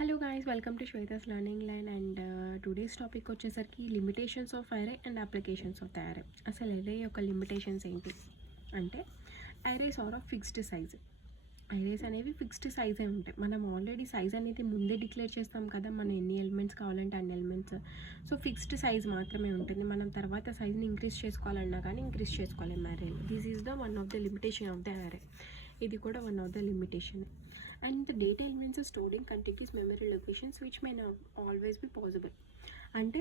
Hello guys, welcome to Shweta's learning line. And today's topic వచ్చేసరికి limitations of array and applications of the array. అసలు array యొక్క limitations ఏంటి అంటే, arrays are of fixed size. Arrays అనేవి fixed సైజే ఉంటాయి. మనం ఆల్రెడీ సైజ్ అనేది ముందే డిక్లేర్ చేస్తాం కదా, మనం ఎన్ని ఎలిమెంట్స్ కావాలంటే అన్ని ఎలిమెంట్స్. సో ఫిక్స్డ్ సైజ్ మాత్రమే ఉంటుంది. మనం తర్వాత సైజ్ని ఇంక్రీజ్ చేసుకోవాలన్నా కానీ ఇంక్రీజ్ చేసుకోలేము అరేలో. This is the one of the limitation of the array. ఇది కూడా one of the limitation. And the data elements are stored in continuous memory locations which may not always be possible. అంటే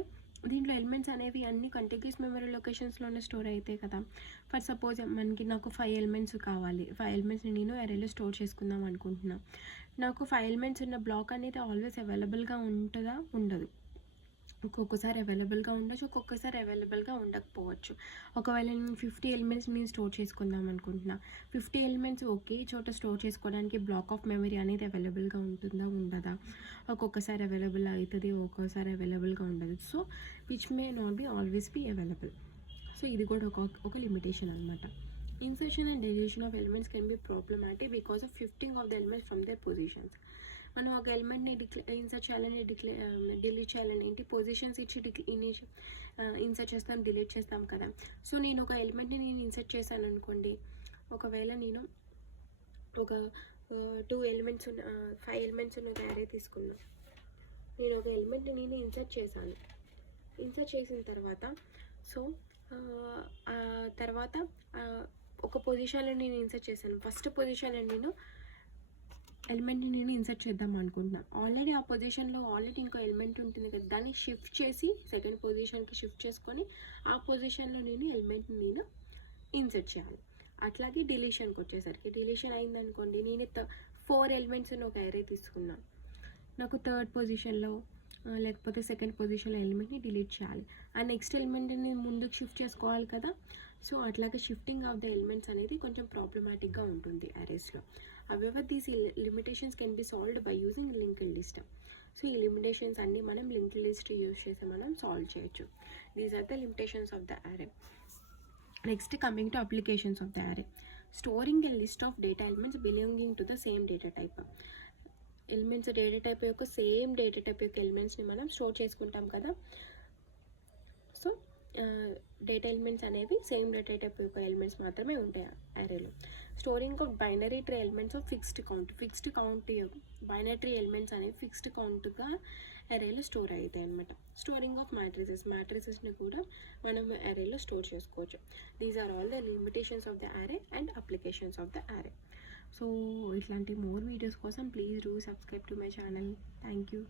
దీంట్లో elements అనేవి అన్ని continuous memory లొకేషన్స్లోనే store అవుతాయి కదా. For suppose నాకు 5 elements కావాలి. 5 ఎలిమెంట్స్ని నేను అరేలో స్టోర్ చేసుకుందాం అనుకుంటున్నా. నాకు 5 ఎలిమెంట్స్ ఉన్న బ్లాక్ అనేది ఆల్వేస్ అవైలబుల్గా ఉంటుందా? ఉండదు. ఒక్కొక్కసారి అవైలబుల్గా ఉండొచ్చు, ఒక్కొక్కసారి అవైలబుల్గా ఉండకపోవచ్చు. ఒకవేళ నేను 50 ఎలిమెంట్స్ నేను స్టోర్ చేసుకుందాం అనుకుంటున్నా. 50 ఎలిమెంట్స్ ఒకే చోట స్టోర్ చేసుకోవడానికి బ్లాక్ ఆఫ్ మెమరీ అనేది అవైలబుల్గా ఉంటుందా? ఉండదా? ఒక్కొక్కసారి అవైలబుల్ అవుతుంది, ఒక్కొక్కసారి అవైలబుల్గా ఉండదు. So which may not be always be available. So ఇది కూడా ఒక లిమిటేషన్ అనమాట. Insertion and deletion of elements can be problematic because of shifting of the elements from their positions. మనం ఒక ఎలిమెంట్ని ఇన్సర్ట్ చేయాలని డిలీట్ చేయాలని ఏంటి పొజిషన్స్ ఇచ్చి ఇన్సర్ట్ చేస్తాం, డిలీట్ చేస్తాం కదా. సో నేను ఒక ఎలిమెంట్ని ఇన్సర్ట్ చేశాను అనుకోండి. ఒకవేళ నేను ఒక 5 ఎలిమెంట్స్ ఉన్న ఒక అరే తీసుకున్నా. నేను ఒక ఎలిమెంట్ని ఇన్సర్ట్ చేశాను. ఇన్సర్ట్ చేసిన తర్వాత సో తర్వాత ఒక పొజిషన్లో నేను ఇన్సర్ట్ చేశాను. ఫస్ట్ పొజిషన్లో నేను ఎలిమెంట్ని ఇన్సర్ట్ చేద్దాం అనుకుంటున్నాను. ఆల్రెడీ ఆ పొజిషన్లో ఇంకో ఎలిమెంట్ ఉంటుంది కదా, దాన్ని షిఫ్ట్ చేసి సెకండ్ పొజిషన్కి షిఫ్ట్ చేసుకొని ఆ పొజిషన్లో ఎలిమెంట్ని ఇన్సర్ట్ చేయాలి. అట్లాగే డిలీషన్కి వచ్చేసరికి డిలీషన్ అయిందనుకోండి, నేను 4 ఎలిమెంట్స్ ఉన్న ఒక అరే తీసుకున్నాను. నాకు థర్డ్ పొజిషన్లో లేకపోతే సెకండ్ పొజిషన్లో ఎలిమెంట్ని డిలీట్ చేయాలి. ఆ నెక్స్ట్ ఎలిమెంట్ని ముందుకు షిఫ్ట్ చేసుకోవాలి కదా. సో అట్లాగే షిఫ్టింగ్ ఆఫ్ ద ఎలిమెంట్స్ అనేది కొంచెం ప్రాబ్లమాటిక్గా ఉంటుంది అరేస్లో. However, these limitations can be solved by using linked list. So ఈ లిమిటేషన్స్ అన్నీ మనం లింక్డ్ లిస్ట్ యూజ్ చేసి మనం సాల్వ్ చేయొచ్చు. These are the limitations of the array. Next coming to applications of the array. Storing a list of data elements belonging to the same data type. Elements data type యొక్క same data type యొక్క ఎలిమెంట్స్ని మనం store చేసుకుంటాం కదా. So data elements అనేవి same data type యొక్క elements మాత్రమే ఉంటాయి అరేలో. Storing of binary tree elements of fixed count binary elements అనేవి ఫిక్స్డ్ కౌంట్గా అరేలో స్టోర్ అవుతాయి అనమాట. స్టోరింగ్ ఆఫ్ మ్యాట్రిసెస్ని కూడా మనం అరేలో స్టోర్ చేసుకోవచ్చు. These are all the limitations of the array and applications of the array. So ఇట్లాంటి మోర్ వీడియోస్ కోసం please do subscribe to my channel. Thank you.